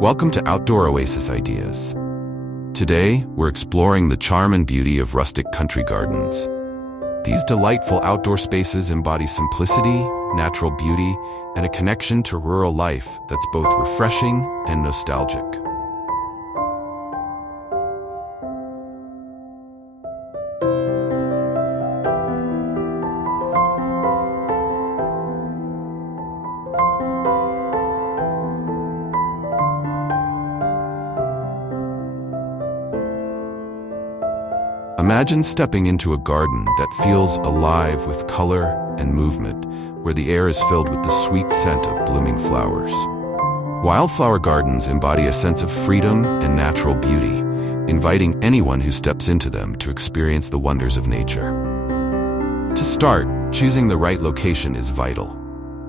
Welcome to Outdoor Oasis Ideas. Today, we're exploring the charm and beauty of rustic country gardens. These delightful outdoor spaces embody simplicity, natural beauty, and a connection to rural life that's both refreshing and nostalgic. Imagine stepping into a garden that feels alive with color and movement, where the air is filled with the sweet scent of blooming flowers. Wildflower gardens embody a sense of freedom and natural beauty, inviting anyone who steps into them to experience the wonders of nature. To start, choosing the right location is vital.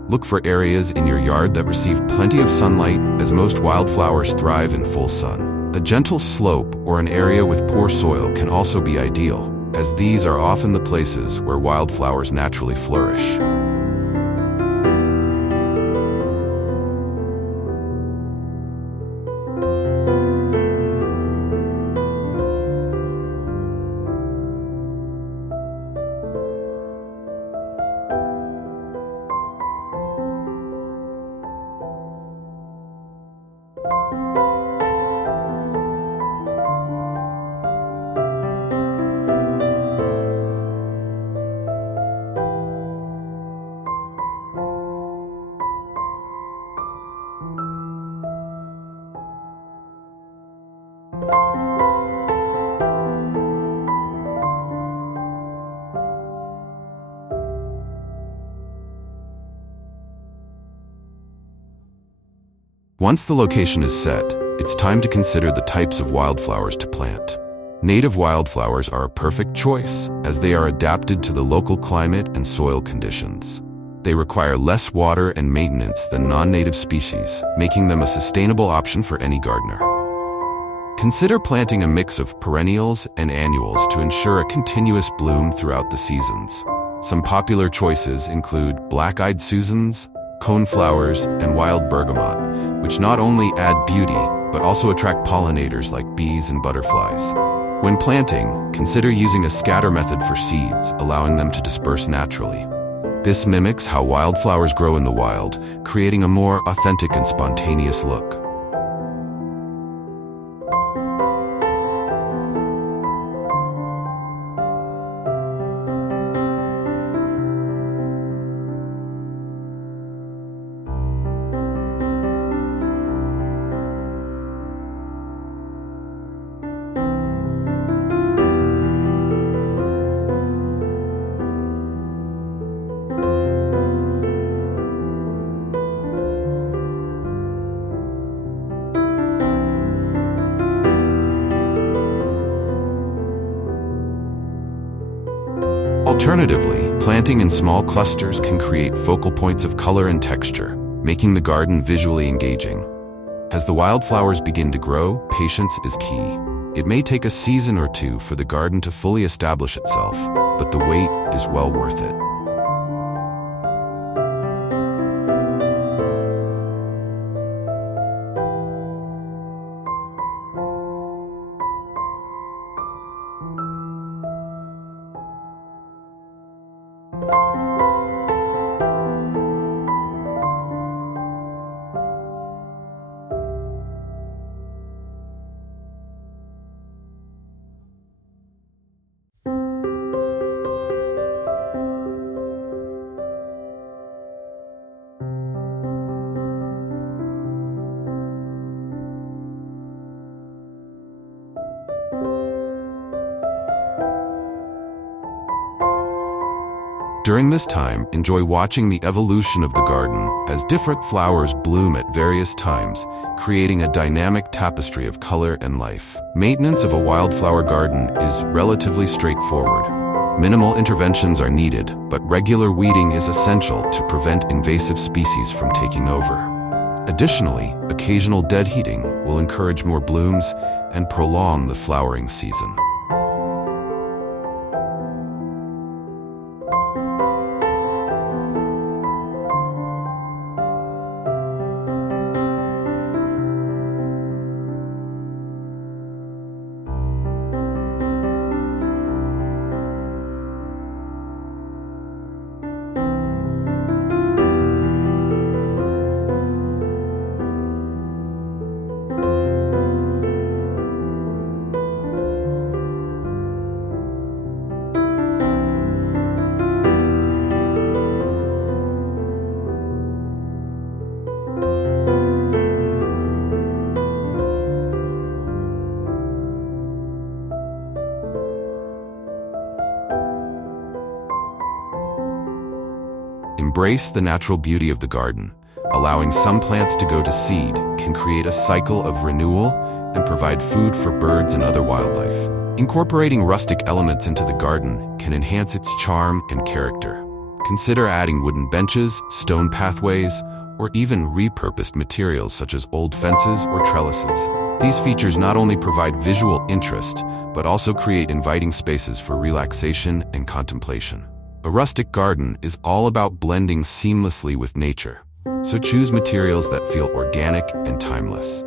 Look for areas in your yard that receive plenty of sunlight, as most wildflowers thrive in full sun. A gentle slope or an area with poor soil can also be ideal, as these are often the places where wildflowers naturally flourish. Once the location is set, it's time to consider the types of wildflowers to plant. Native wildflowers are a perfect choice, as they are adapted to the local climate and soil conditions. They require less water and maintenance than non-native species, making them a sustainable option for any gardener. Consider planting a mix of perennials and annuals to ensure a continuous bloom throughout the seasons. Some popular choices include black-eyed Susans, coneflowers, and wild bergamot, which not only add beauty, but also attract pollinators like bees and butterflies. When planting, consider using a scatter method for seeds, allowing them to disperse naturally. This mimics how wildflowers grow in the wild, creating a more authentic and spontaneous look. Alternatively, planting in small clusters can create focal points of color and texture, making the garden visually engaging. As the wildflowers begin to grow, patience is key. It may take a season or two for the garden to fully establish itself, but the wait is well worth it. During this time, enjoy watching the evolution of the garden as different flowers bloom at various times, creating a dynamic tapestry of color and life. Maintenance of a wildflower garden is relatively straightforward. Minimal interventions are needed, but regular weeding is essential to prevent invasive species from taking over. Additionally, occasional dead heating will encourage more blooms and prolong the flowering season. Embrace the natural beauty of the garden. Allowing some plants to go to seed can create a cycle of renewal and provide food for birds and other wildlife. Incorporating rustic elements into the garden can enhance its charm and character. Consider adding wooden benches, stone pathways, or even repurposed materials such as old fences or trellises. These features not only provide visual interest, but also create inviting spaces for relaxation and contemplation. A rustic garden is all about blending seamlessly with nature, so choose materials that feel organic and timeless.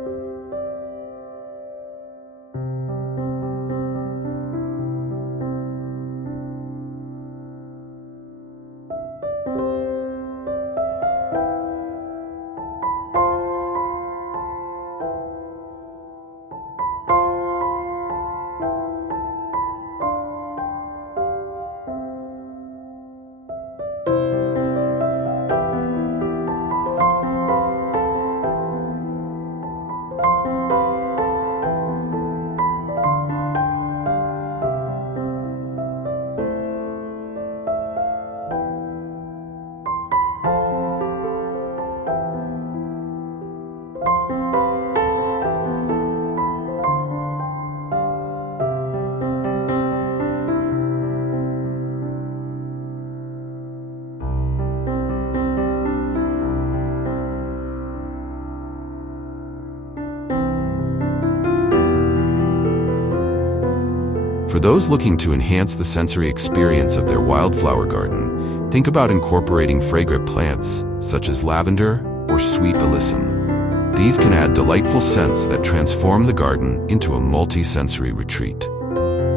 For those looking to enhance the sensory experience of their wildflower garden, think about incorporating fragrant plants such as lavender or sweet alyssum. These can add delightful scents that transform the garden into a multi-sensory retreat.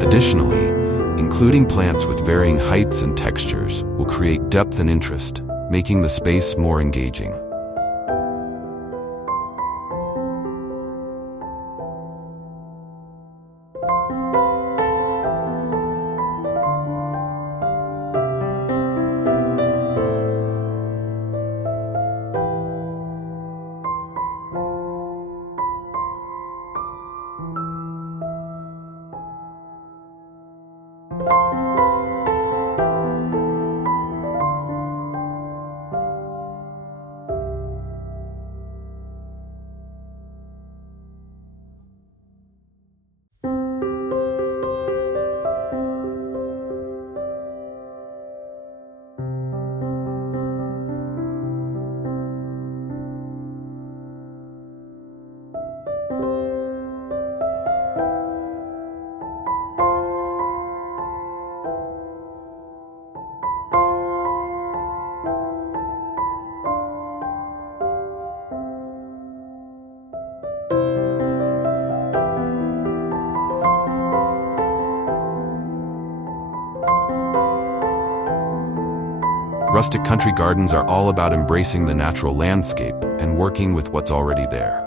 Additionally, including plants with varying heights and textures will create depth and interest, making the space more engaging. Rustic country gardens are all about embracing the natural landscape and working with what's already there.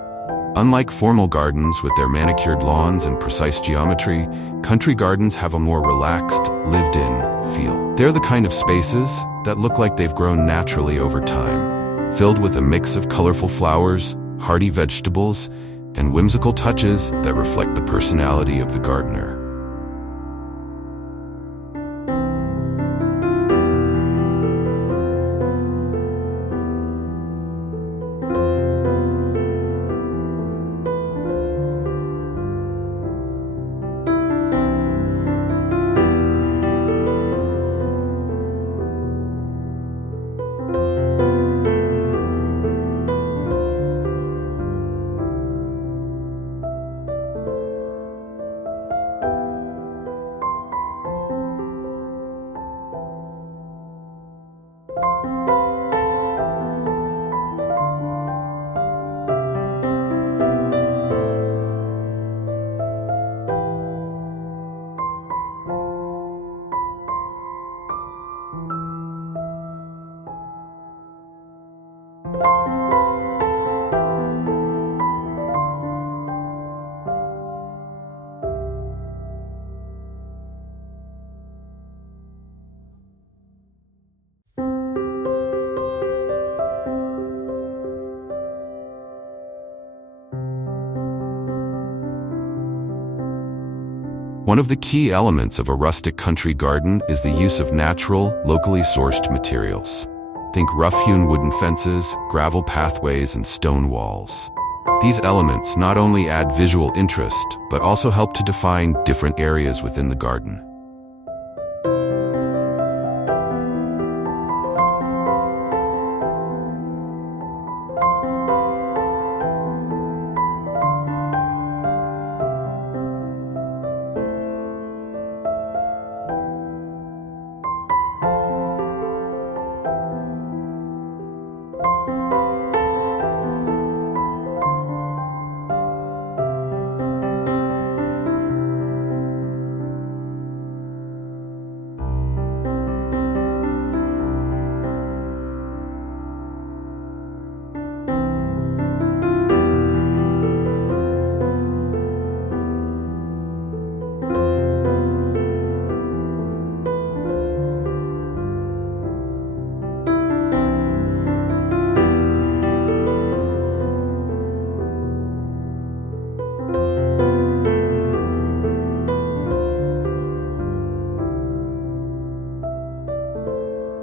Unlike formal gardens with their manicured lawns and precise geometry, country gardens have a more relaxed, lived-in feel. They're the kind of spaces that look like they've grown naturally over time, filled with a mix of colorful flowers, hardy vegetables, and whimsical touches that reflect the personality of the gardener. One of the key elements of a rustic country garden is the use of natural, locally sourced materials. Think rough-hewn wooden fences, gravel pathways, and stone walls. These elements not only add visual interest, but also help to define different areas within the garden.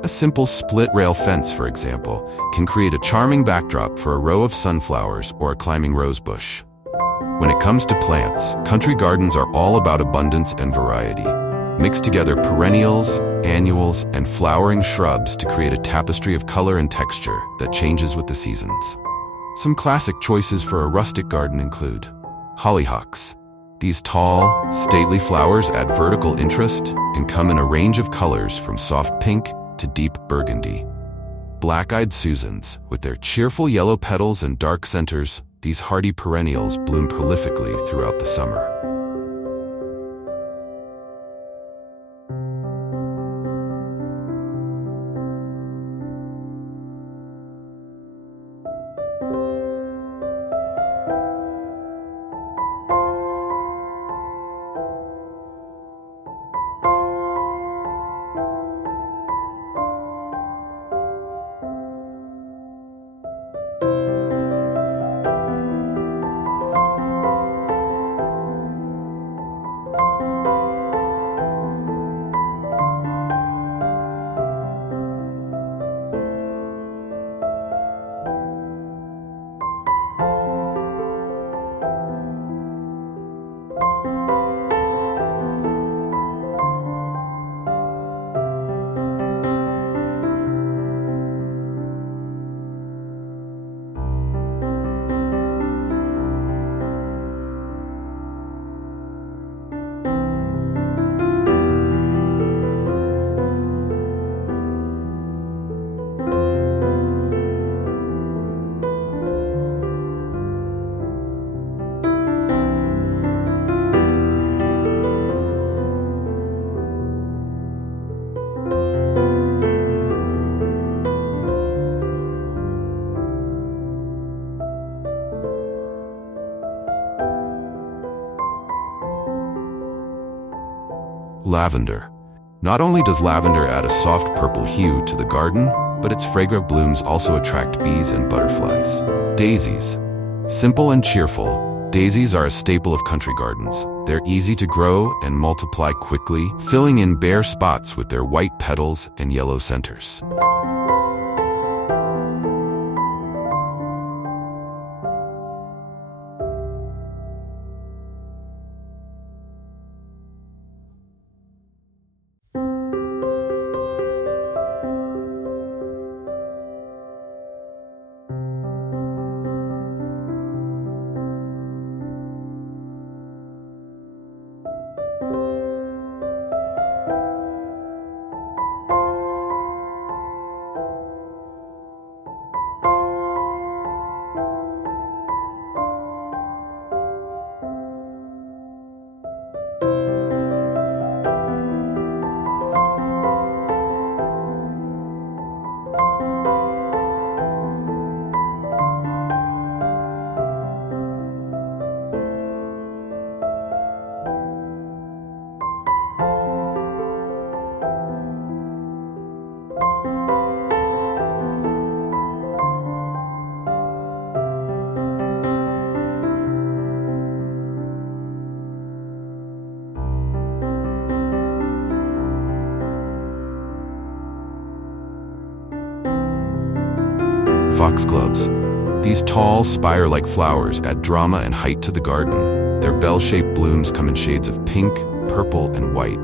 A simple split-rail fence, for example, can create a charming backdrop for a row of sunflowers or a climbing rosebush. When it comes to plants, country gardens are all about abundance and variety. Mix together perennials, annuals, and flowering shrubs to create a tapestry of color and texture that changes with the seasons. Some classic choices for a rustic garden include hollyhocks. These tall, stately flowers add vertical interest and come in a range of colors from soft pink to deep burgundy. Black-eyed Susans, with their cheerful yellow petals and dark centers, these hardy perennials bloom prolifically throughout the summer. Lavender. Not only does lavender add a soft purple hue to the garden, but its fragrant blooms also attract bees and butterflies. Daisies. Simple and cheerful, daisies are a staple of country gardens. They're easy to grow and multiply quickly, filling in bare spots with their white petals and yellow centers. foxgloves. These tall, spire-like flowers add drama and height to the garden. Their bell-shaped blooms come in shades of pink, purple, and white.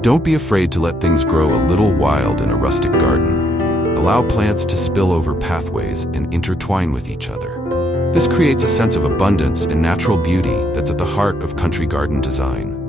Don't be afraid to let things grow a little wild in a rustic garden. Allow plants to spill over pathways and intertwine with each other. This creates a sense of abundance and natural beauty that's at the heart of country garden design.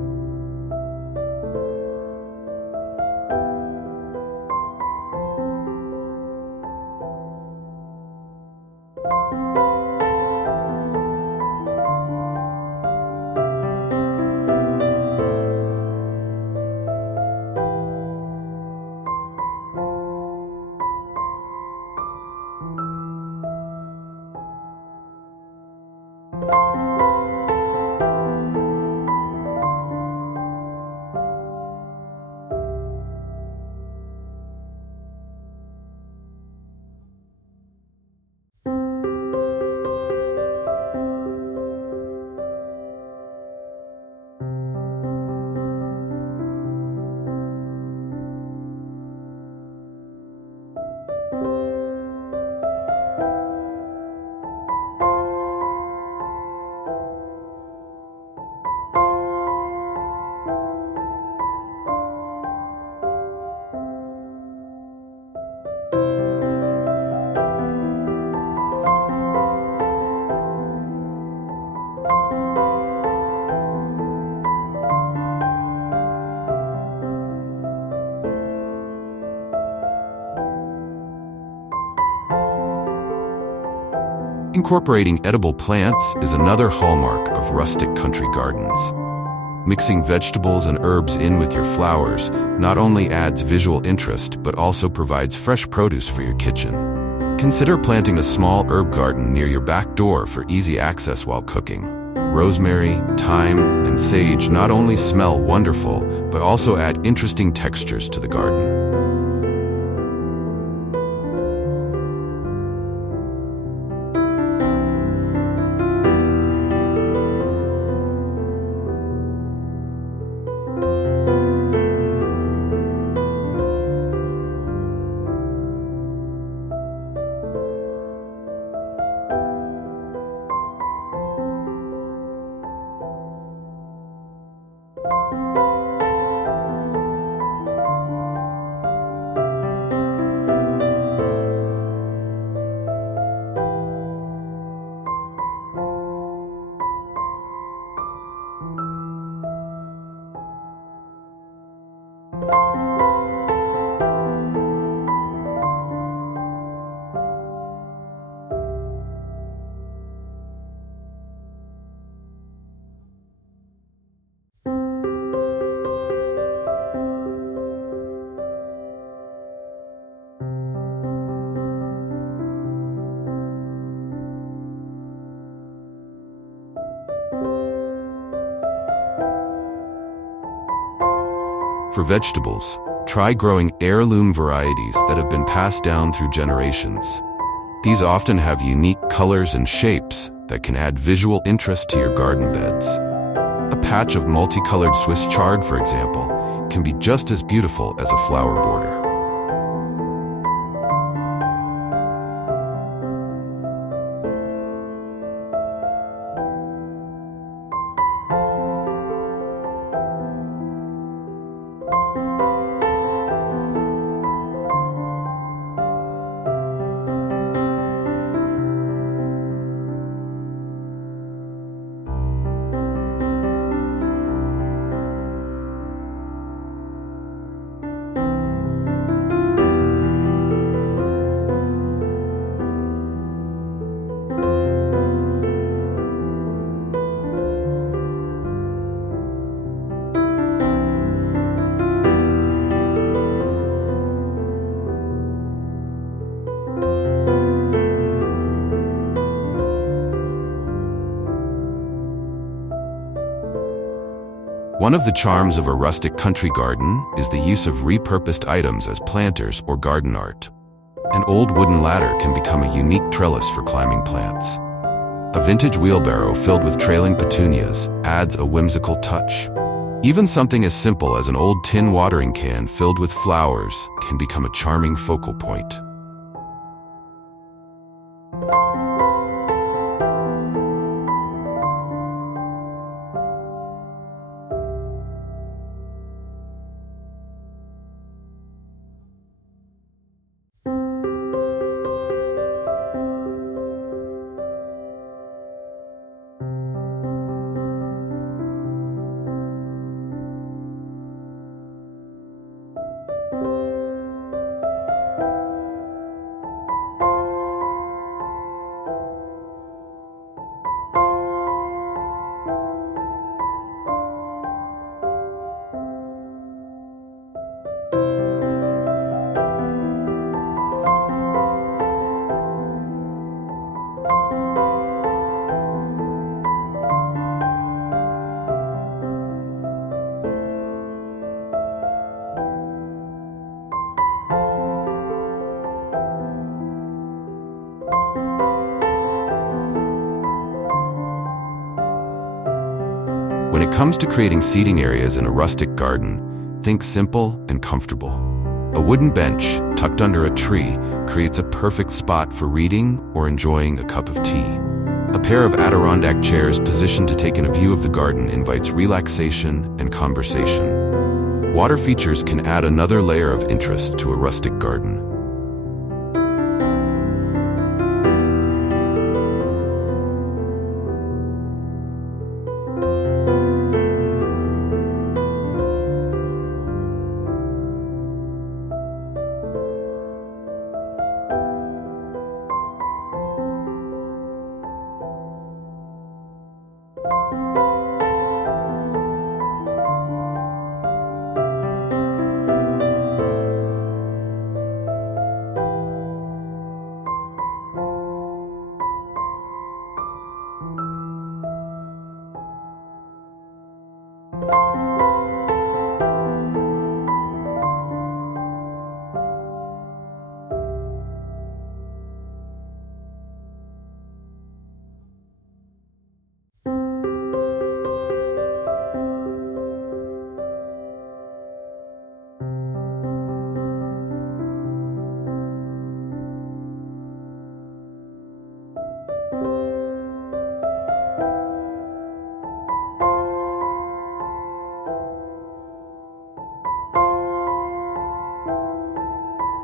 Incorporating edible plants is another hallmark of rustic country gardens. Mixing vegetables and herbs in with your flowers not only adds visual interest but also provides fresh produce for your kitchen. Consider planting a small herb garden near your back door for easy access while cooking. Rosemary, thyme, and sage not only smell wonderful but also add interesting textures to the garden. For vegetables, try growing heirloom varieties that have been passed down through generations. These often have unique colors and shapes that can add visual interest to your garden beds. A patch of multicolored Swiss chard, for example, can be just as beautiful as a flower border. One of the charms of a rustic country garden is the use of repurposed items as planters or garden art. An old wooden ladder can become a unique trellis for climbing plants. A vintage wheelbarrow filled with trailing petunias adds a whimsical touch. Even something as simple as an old tin watering can filled with flowers can become a charming focal point. it comes to creating seating areas in a rustic garden, think simple and comfortable. A wooden bench, tucked under a tree, creates a perfect spot for reading or enjoying a cup of tea. A pair of Adirondack chairs positioned to take in a view of the garden invites relaxation and conversation. Water features can add another layer of interest to a rustic garden.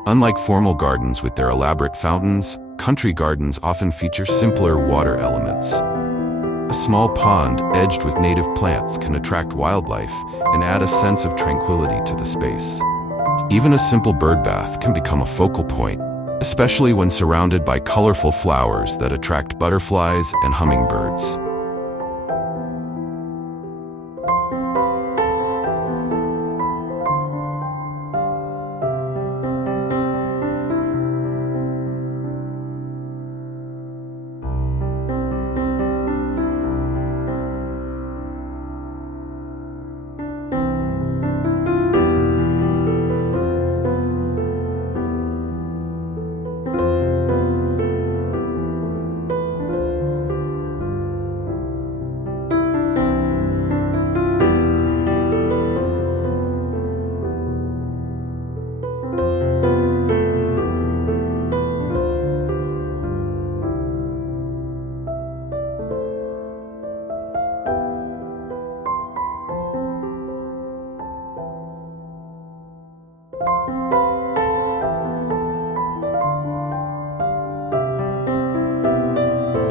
Unlike formal gardens with their elaborate fountains, country gardens often feature simpler water elements. A small pond edged with native plants can attract wildlife and add a sense of tranquility to the space. Even a simple bird bath can become a focal point, especially when surrounded by colorful flowers that attract butterflies and hummingbirds.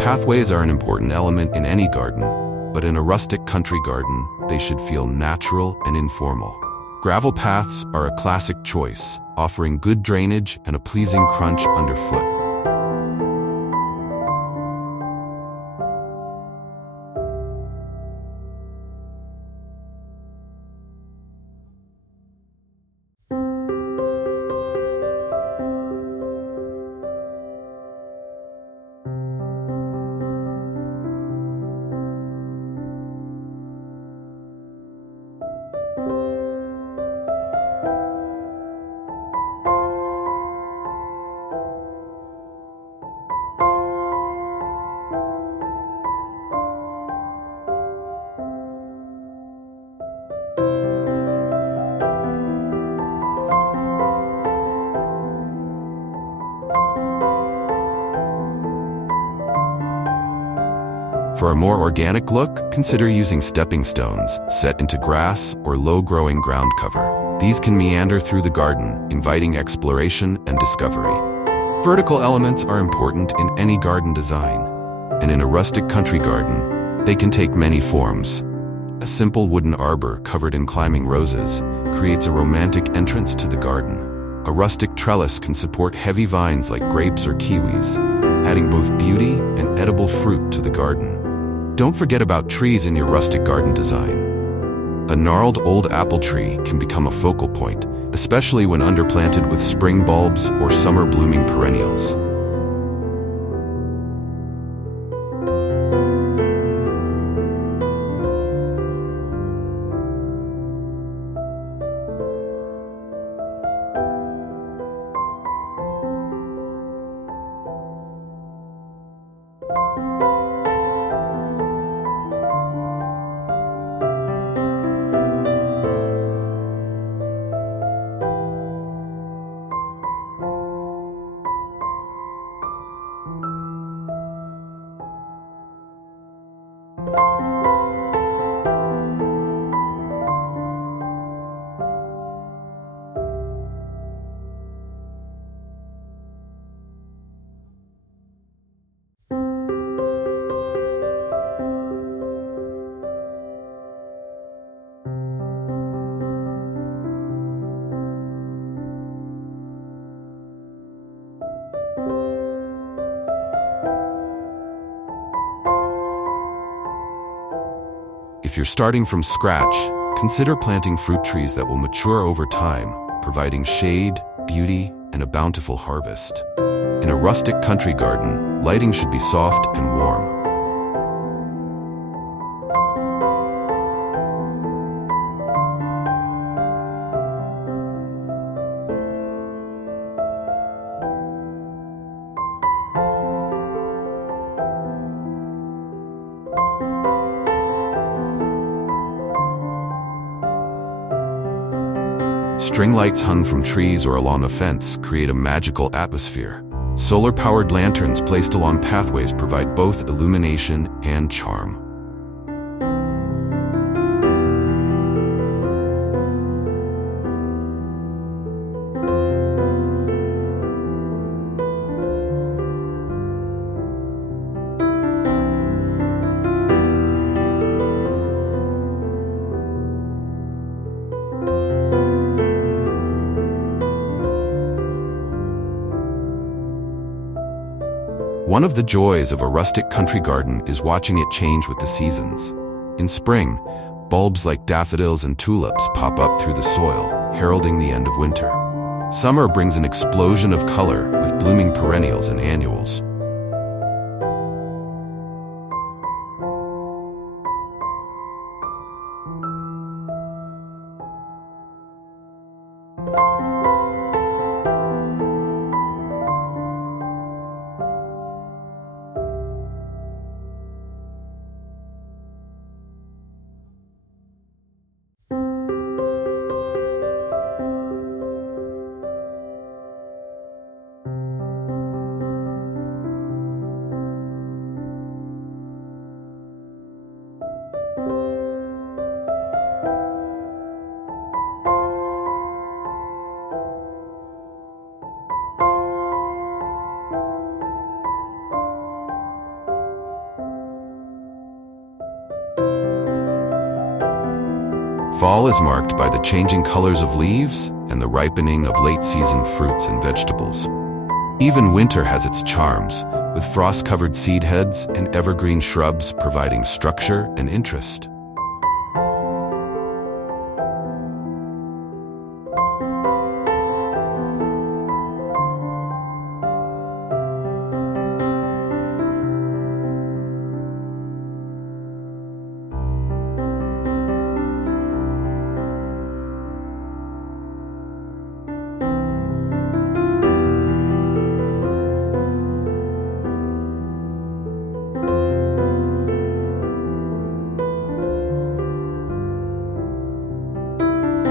Pathways are an important element in any garden, but in a rustic country garden, they should feel natural and informal. Gravel paths are a classic choice, offering good drainage and a pleasing crunch underfoot. For a more organic look, consider using stepping stones set into grass or low-growing ground cover. These can meander through the garden, inviting exploration and discovery. Vertical elements are important in any garden design, and in a rustic country garden, they can take many forms. A simple wooden arbor covered in climbing roses creates a romantic entrance to the garden. A rustic trellis can support heavy vines like grapes or kiwis, adding both beauty and edible fruit to the garden. Don't forget about trees in your rustic garden design. A gnarled old apple tree can become a focal point, especially when underplanted with spring bulbs or summer blooming perennials. If you're starting from scratch, consider planting fruit trees that will mature over time, providing shade, beauty, and a bountiful harvest. In a rustic country garden, lighting should be soft and warm. String lights hung from trees or along a fence create a magical atmosphere. Solar-powered lanterns placed along pathways provide both illumination and charm. One of the joys of a rustic country garden is watching it change with the seasons. In spring, bulbs like daffodils and tulips pop up through the soil, heralding the end of winter. Summer brings an explosion of color with blooming perennials and annuals. Fall is marked by the changing colors of leaves and the ripening of late-season fruits and vegetables. Even winter has its charms, with frost-covered seed heads and evergreen shrubs providing structure and interest.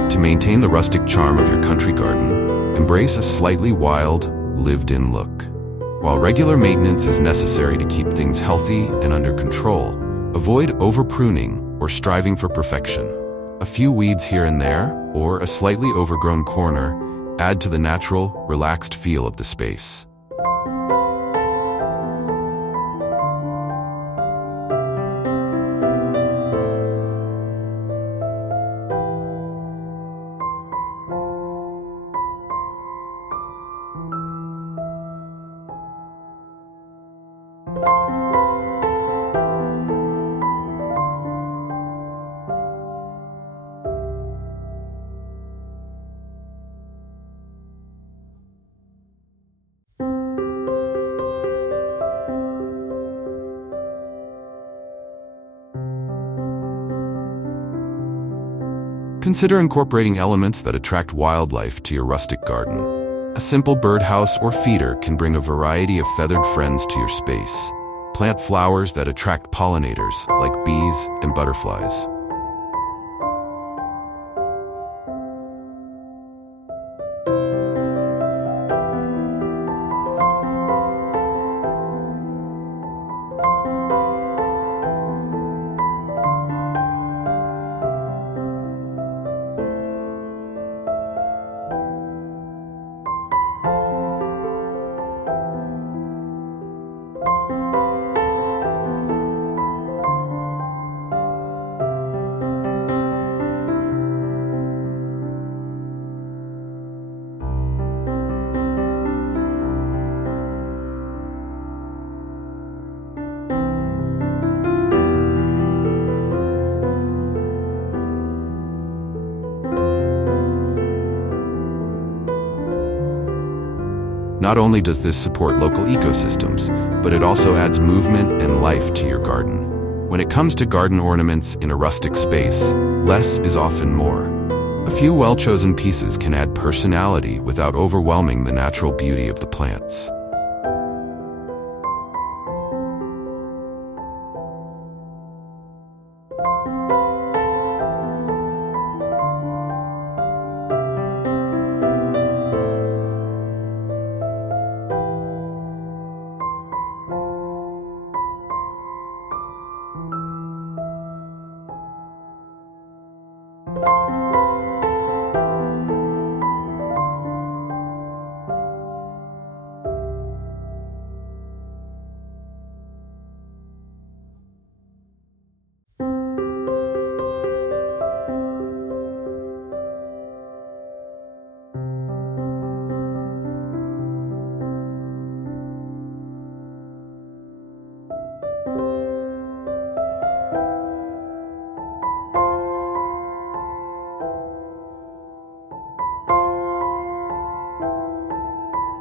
To maintain the rustic charm of your country garden, embrace a slightly wild, lived-in look. While regular maintenance is necessary to keep things healthy and under control, avoid over-pruning or striving for perfection. A few weeds here and there, or a slightly overgrown corner, add to the natural, relaxed feel of the space. Consider incorporating elements that attract wildlife to your rustic garden. A simple birdhouse or feeder can bring a variety of feathered friends to your space. Plant flowers that attract pollinators, like bees and butterflies. Not only does this support local ecosystems, but it also adds movement and life to your garden. When it comes to garden ornaments in a rustic space, less is often more. A few well-chosen pieces can add personality without overwhelming the natural beauty of the plants.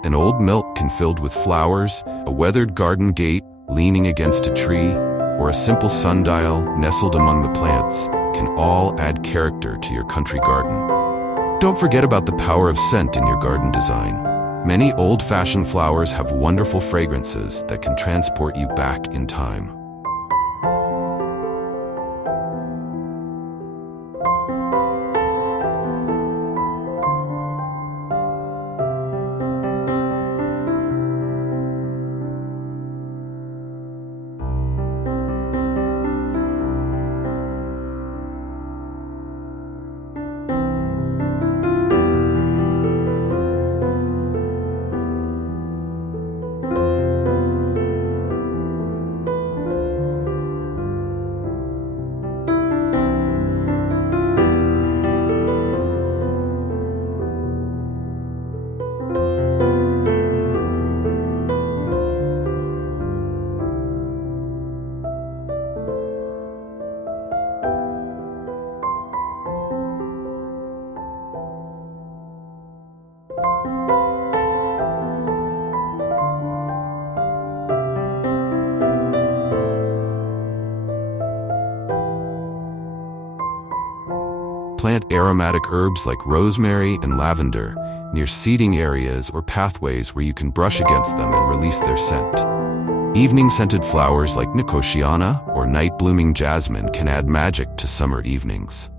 An old milk can filled with flowers, a weathered garden gate leaning against a tree, or a simple sundial nestled among the plants can all add character to your country garden. Don't forget about the power of scent in your garden design. Many old-fashioned flowers have wonderful fragrances that can transport you back in time. Plant aromatic herbs like rosemary and lavender near seating areas or pathways where you can brush against them and release their scent. Evening-scented flowers like nicotiana or night-blooming jasmine can add magic to summer evenings.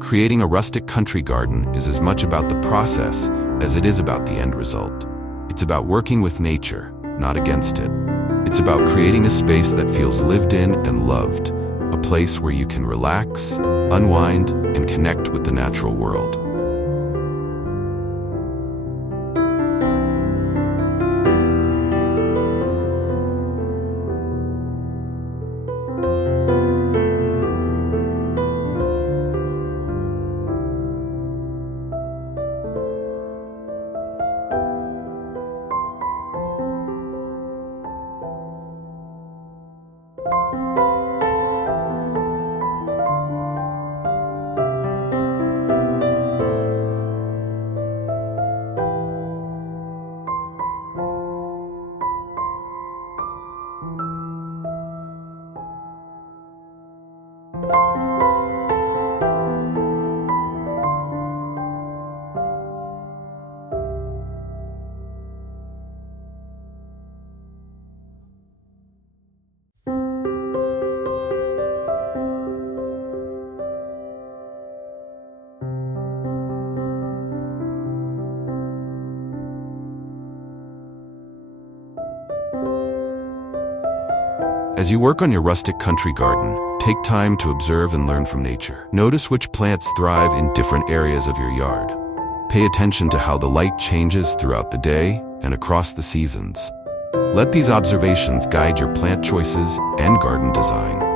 Creating a rustic country garden is as much about the process as it is about the end result. It's about working with nature, not against it. It's about creating a space that feels lived in and loved, a place where you can relax, unwind, and connect with the natural world. As you work on your rustic country garden, take time to observe and learn from nature. Notice which plants thrive in different areas of your yard. Pay attention to how the light changes throughout the day and across the seasons. Let these observations guide your plant choices and garden design.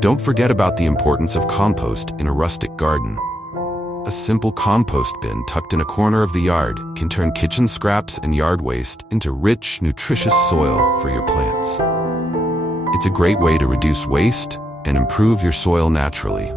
Don't forget about the importance of compost in a rustic garden. A simple compost bin tucked in a corner of the yard can turn kitchen scraps and yard waste into rich, nutritious soil for your plants. It's a great way to reduce waste and improve your soil naturally.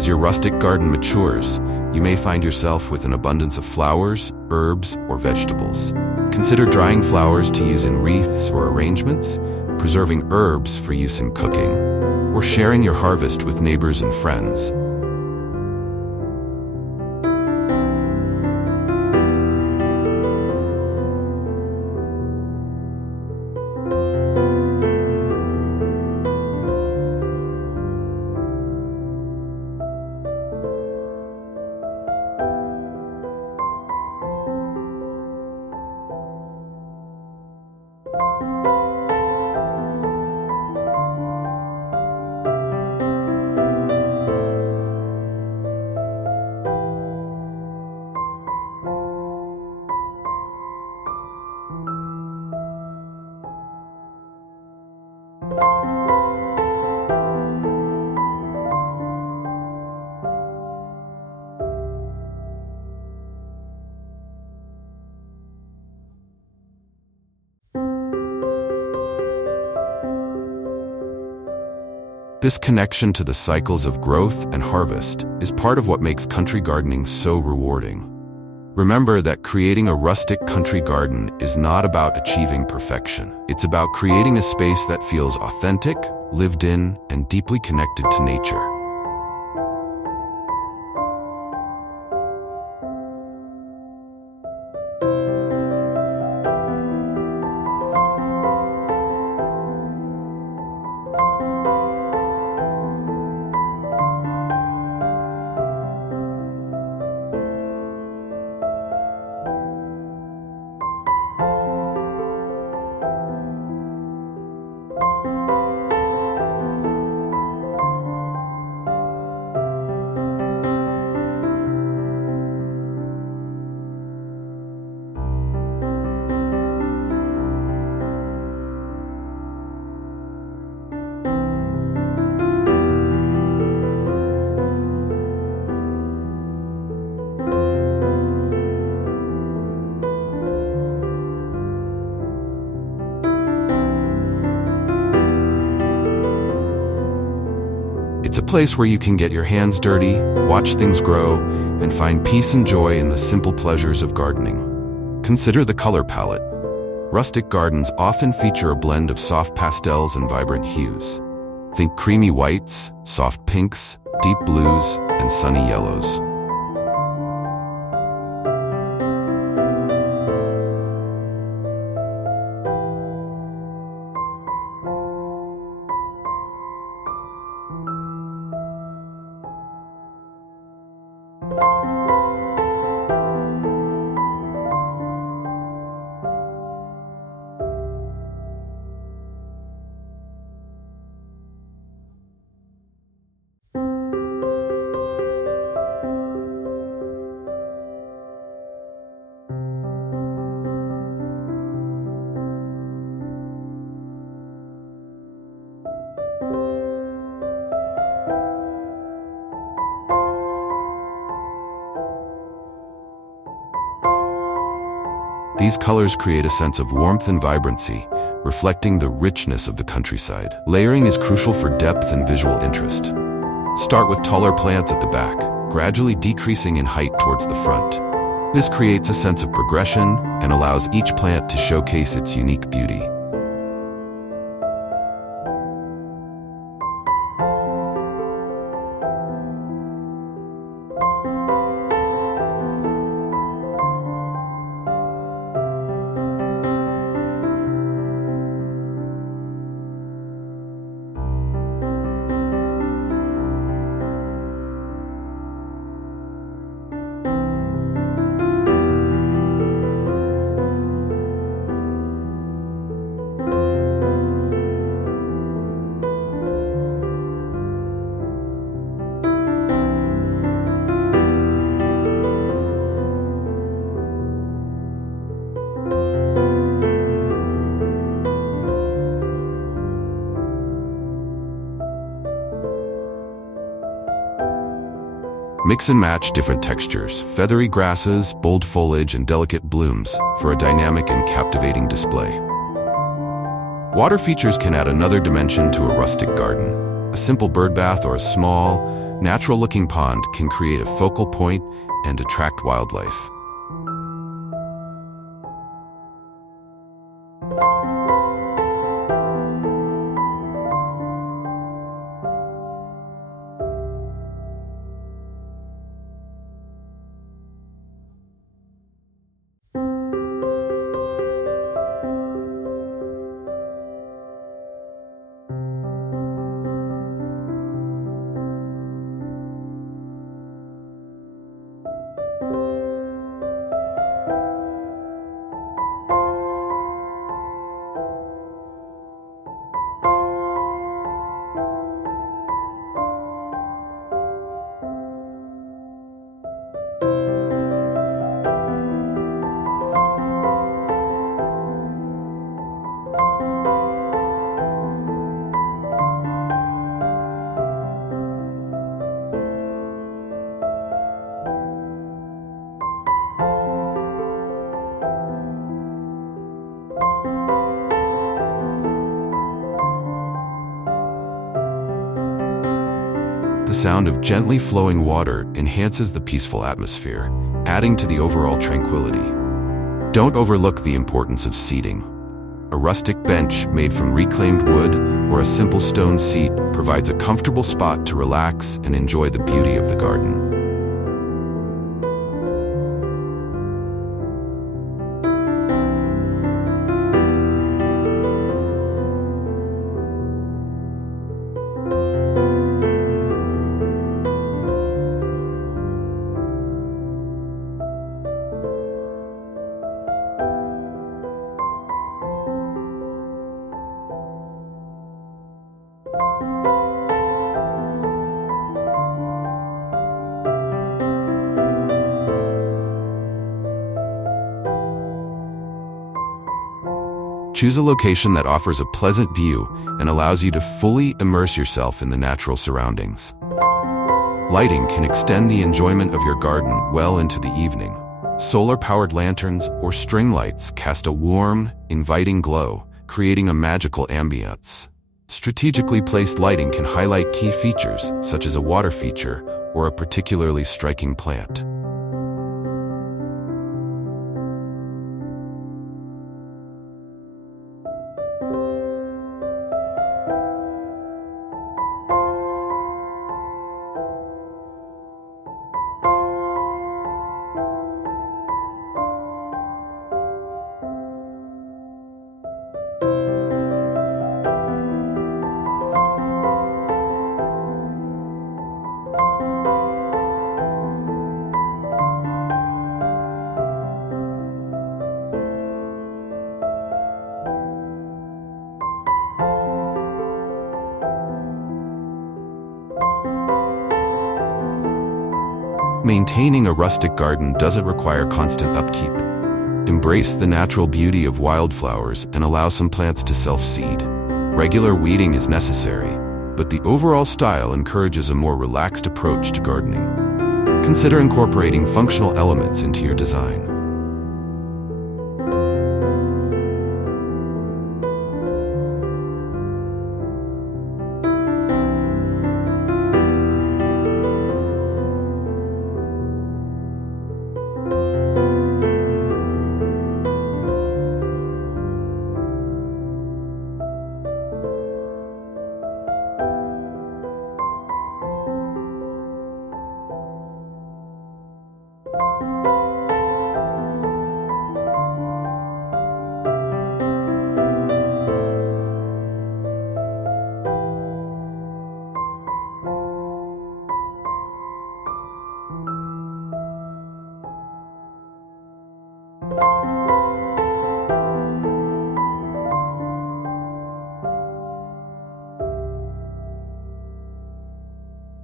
As your rustic garden matures, you may find yourself with an abundance of flowers, herbs, or vegetables. Consider drying flowers to use in wreaths or arrangements, preserving herbs for use in cooking, or sharing your harvest with neighbors and friends. This connection to the cycles of growth and harvest is part of what makes country gardening so rewarding. Remember that creating a rustic country garden is not about achieving perfection. It's about creating a space that feels authentic, lived in, and deeply connected to nature. place where you can get your hands dirty, watch things grow, and find peace and joy in the simple pleasures of gardening. Consider the color palette. Rustic gardens often feature a blend of soft pastels and vibrant hues. Think creamy whites, soft pinks, deep blues, and sunny yellows. These colors create a sense of warmth and vibrancy, reflecting the richness of the countryside. Layering is crucial for depth and visual interest. Start with taller plants at the back, gradually decreasing in height towards the front. This creates a sense of progression and allows each plant to showcase its unique beauty. Mix and match different textures, feathery grasses, bold foliage, and delicate blooms for a dynamic and captivating display. Water features can add another dimension to a rustic garden. A simple bird bath or a small, natural-looking pond can create a focal point and attract wildlife. The sound of gently flowing water enhances the peaceful atmosphere, adding to the overall tranquility. Don't overlook the importance of seating. A rustic bench made from reclaimed wood or a simple stone seat provides a comfortable spot to relax and enjoy the beauty of the garden. Choose a location that offers a pleasant view and allows you to fully immerse yourself in the natural surroundings. Lighting can extend the enjoyment of your garden well into the evening. Solar-powered lanterns or string lights cast a warm, inviting glow, creating a magical ambiance. Strategically placed lighting can highlight key features, such as a water feature or a particularly striking plant. Maintaining a rustic garden doesn't require constant upkeep. Embrace the natural beauty of wildflowers and allow some plants to self-seed. Regular weeding is necessary, but the overall style encourages a more relaxed approach to gardening. Consider incorporating functional elements into your design.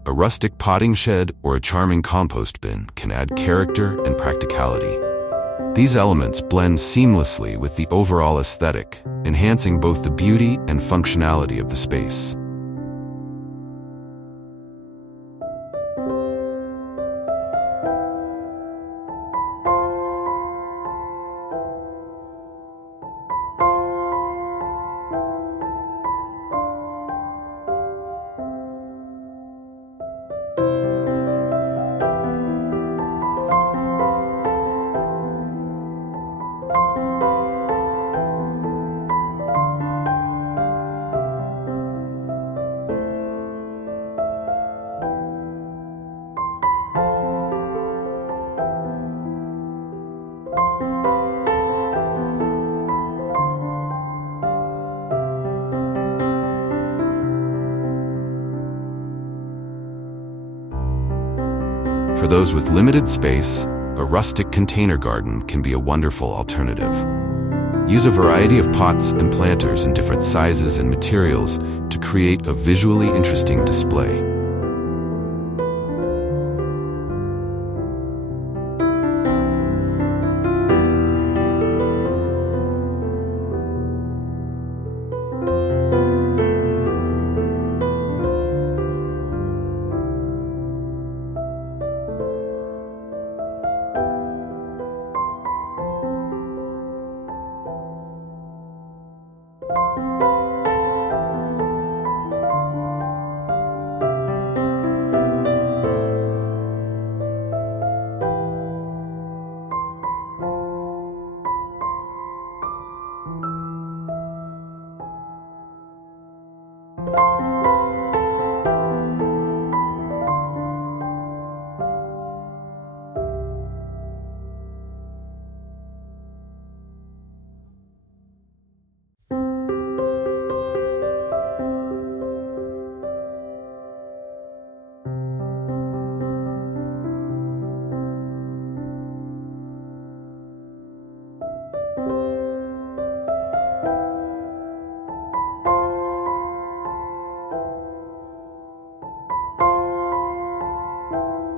A rustic potting shed or a charming compost bin can add character and practicality. These elements blend seamlessly with the overall aesthetic, enhancing both the beauty and functionality of the space. For those with limited space, a rustic container garden can be a wonderful alternative. Use a variety of pots and planters in different sizes and materials to create a visually interesting display.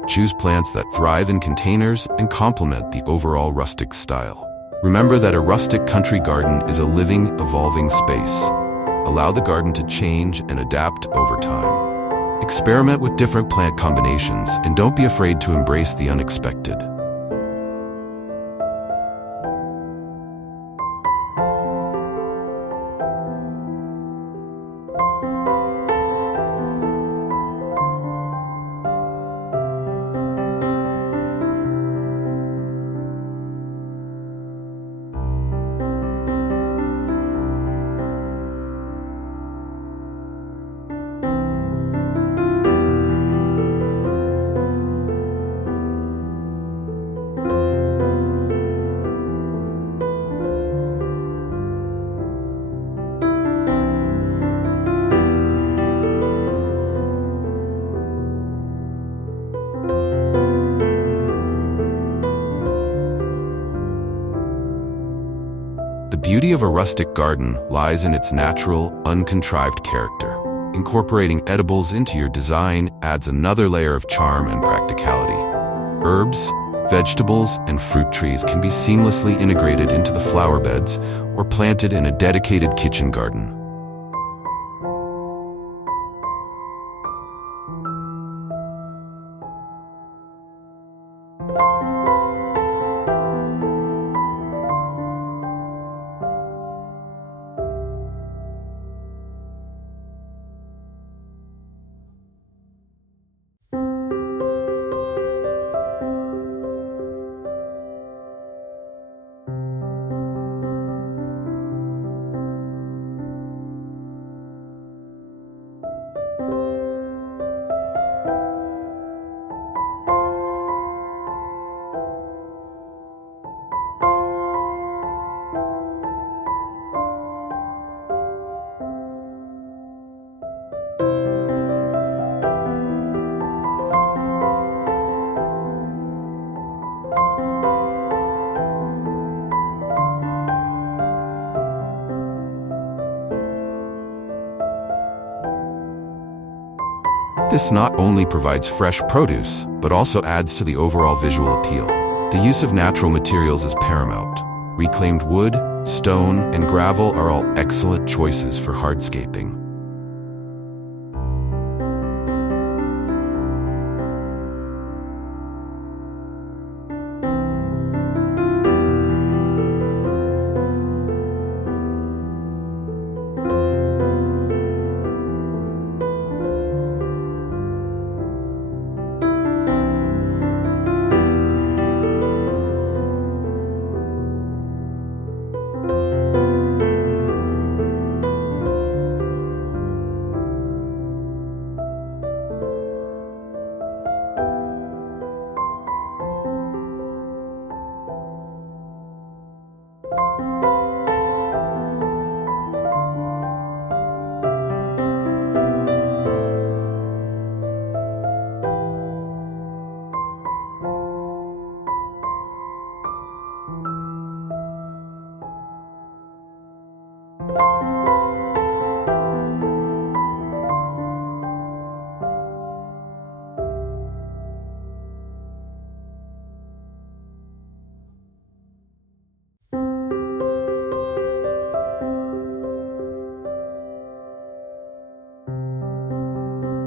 Choose plants that thrive in containers and complement the overall rustic style. Remember that a rustic country garden is a living, evolving space. Allow the garden to change and adapt over time. Experiment with different plant combinations and don't be afraid to embrace the unexpected. beauty of a rustic garden lies in its natural, uncontrived character. Incorporating edibles into your design adds another layer of charm and practicality. Herbs, vegetables, and fruit trees can be seamlessly integrated into the flower beds or planted in a dedicated kitchen garden. This not only provides fresh produce, but also adds to the overall visual appeal. The use of natural materials is paramount. Reclaimed wood, stone, and gravel are all excellent choices for hardscaping.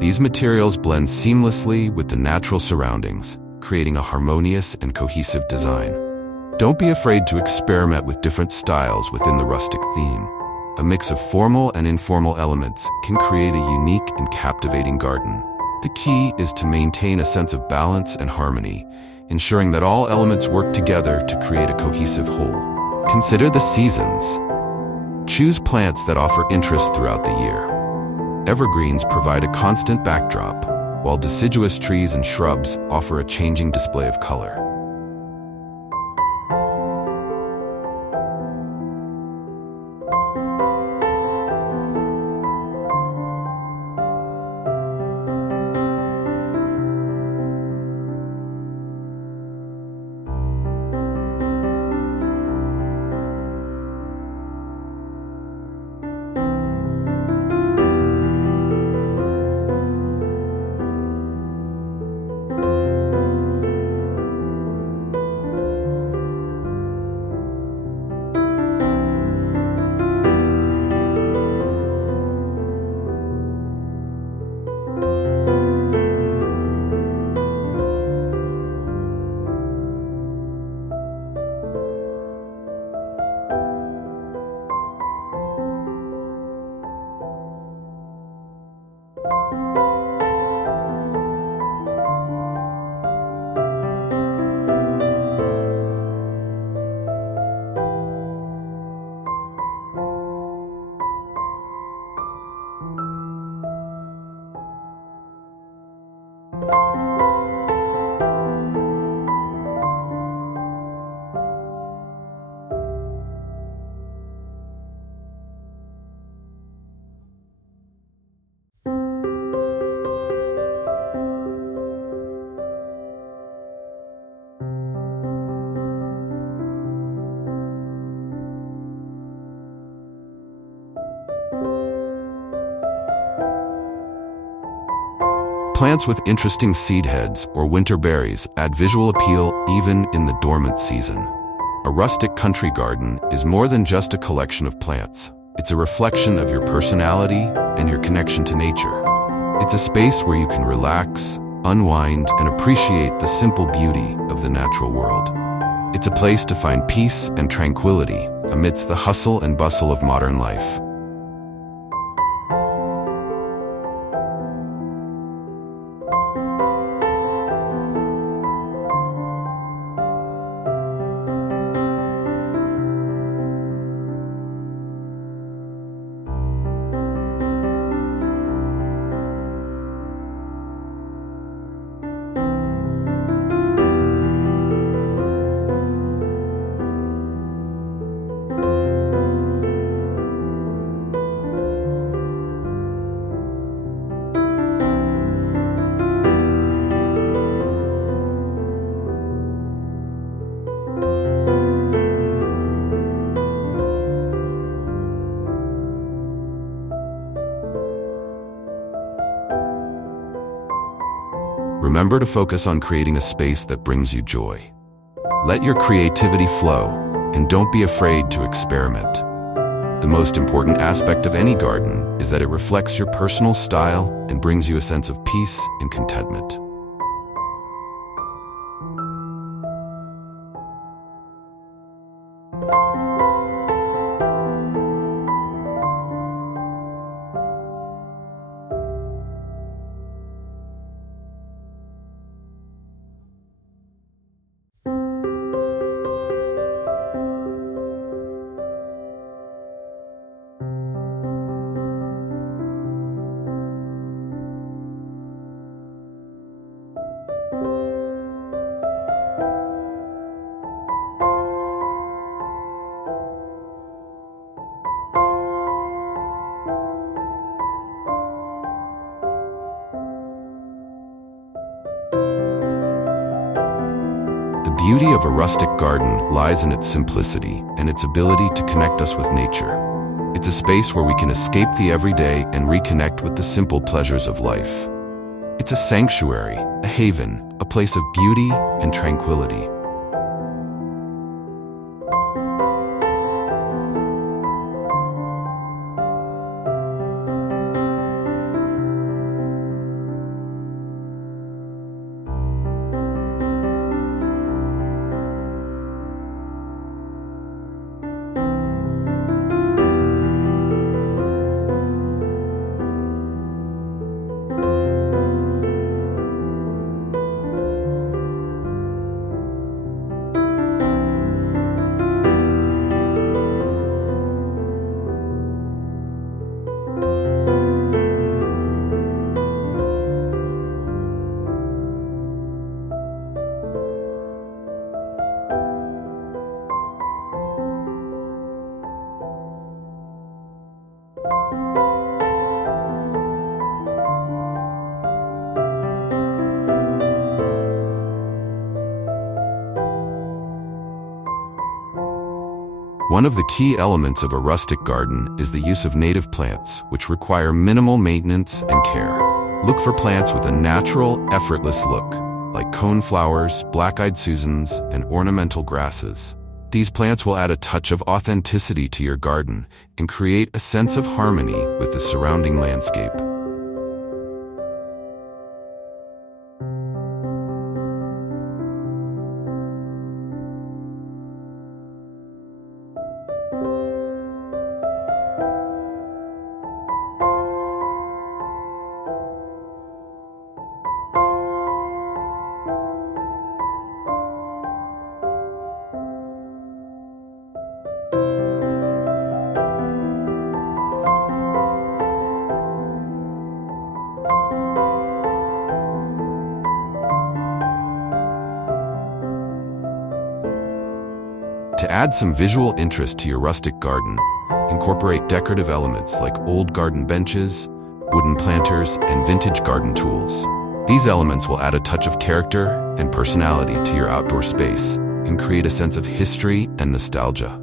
These materials blend seamlessly with the natural surroundings, creating a harmonious and cohesive design. Don't be afraid to experiment with different styles within the rustic theme. A mix of formal and informal elements can create a unique and captivating garden. The key is to maintain a sense of balance and harmony, ensuring that all elements work together to create a cohesive whole. Consider the seasons. Choose plants that offer interest throughout the year. Evergreens provide a constant backdrop, while deciduous trees and shrubs offer a changing display of color. Plants with interesting seed heads or winter berries add visual appeal even in the dormant season. A rustic country garden is more than just a collection of plants. It's a reflection of your personality and your connection to nature. It's a space where you can relax, unwind, and appreciate the simple beauty of the natural world. It's a place to find peace and tranquility amidst the hustle and bustle of modern life. Remember to focus on creating a space that brings you joy. Let your creativity flow, and don't be afraid to experiment. The most important aspect of any garden is that it reflects your personal style and brings you a sense of peace and contentment. The beauty of a rustic garden lies in its simplicity and its ability to connect us with nature. It's a space where we can escape the everyday and reconnect with the simple pleasures of life. It's a sanctuary, a haven, a place of beauty and tranquility. One of the key elements of a rustic garden is the use of native plants, which require minimal maintenance and care. Look for plants with a natural, effortless look, like coneflowers, black-eyed Susans, and ornamental grasses. These plants will add a touch of authenticity to your garden and create a sense of harmony with the surrounding landscape. To add some visual interest to your rustic garden, incorporate decorative elements like old garden benches, wooden planters, and vintage garden tools. These elements will add a touch of character and personality to your outdoor space and create a sense of history and nostalgia.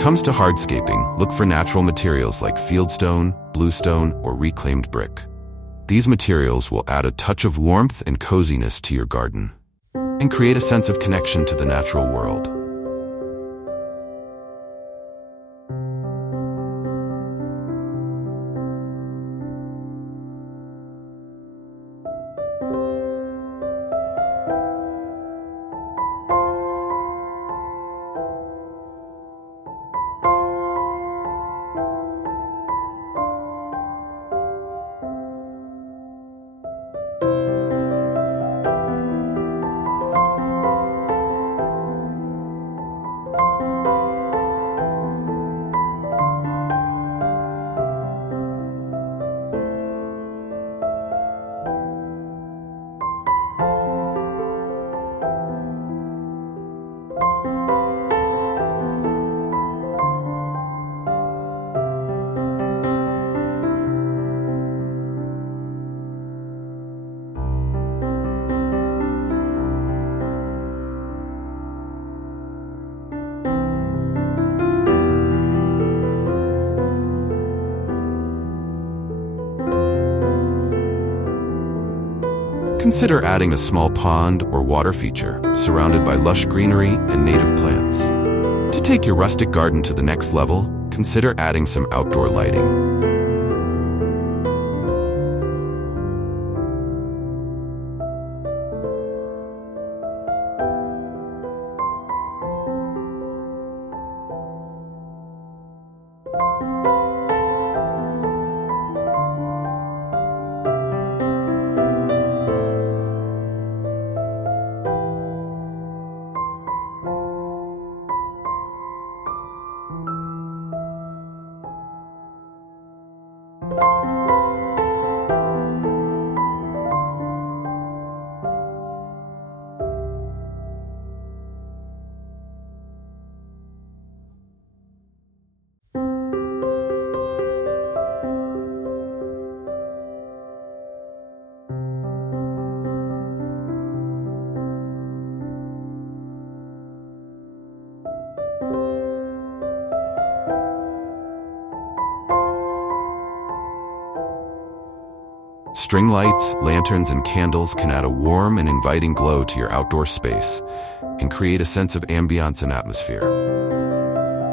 comes to hardscaping, look for natural materials like fieldstone, bluestone, or reclaimed brick. These materials will add a touch of warmth and coziness to your garden and create a sense of connection to the natural world. Consider adding a small pond or water feature surrounded by lush greenery and native plants. To take your rustic garden to the next level, consider adding some outdoor lighting. String lights, lanterns, and candles can add a warm and inviting glow to your outdoor space and create a sense of ambiance and atmosphere.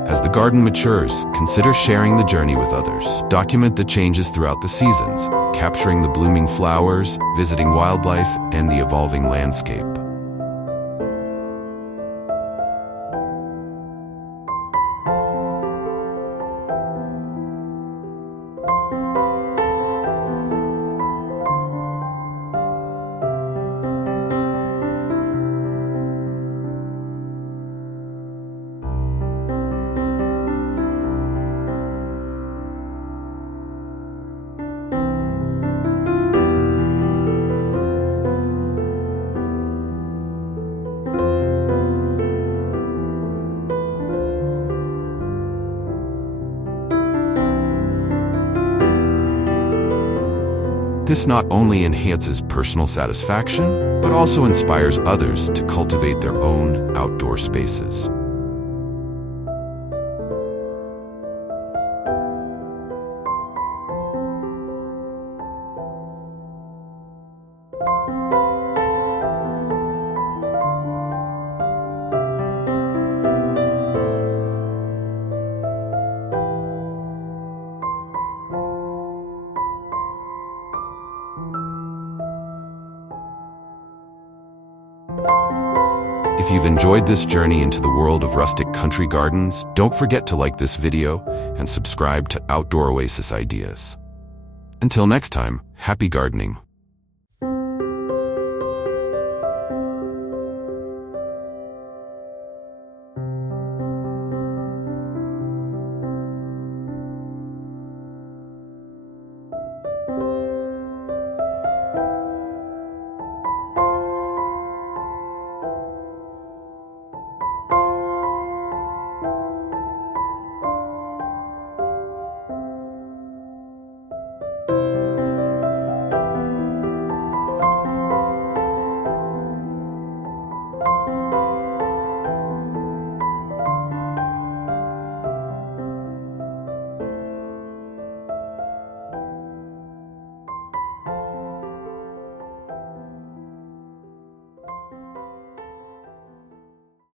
As the garden matures, consider sharing the journey with others. Document the changes throughout the seasons, capturing the blooming flowers, visiting wildlife, and the evolving landscape. This not only enhances personal satisfaction, but also inspires others to cultivate their own outdoor spaces. If you've enjoyed this journey into the world of rustic country gardens, don't forget to like this video and subscribe to Outdoor Oasis Ideas. Until next time, happy gardening.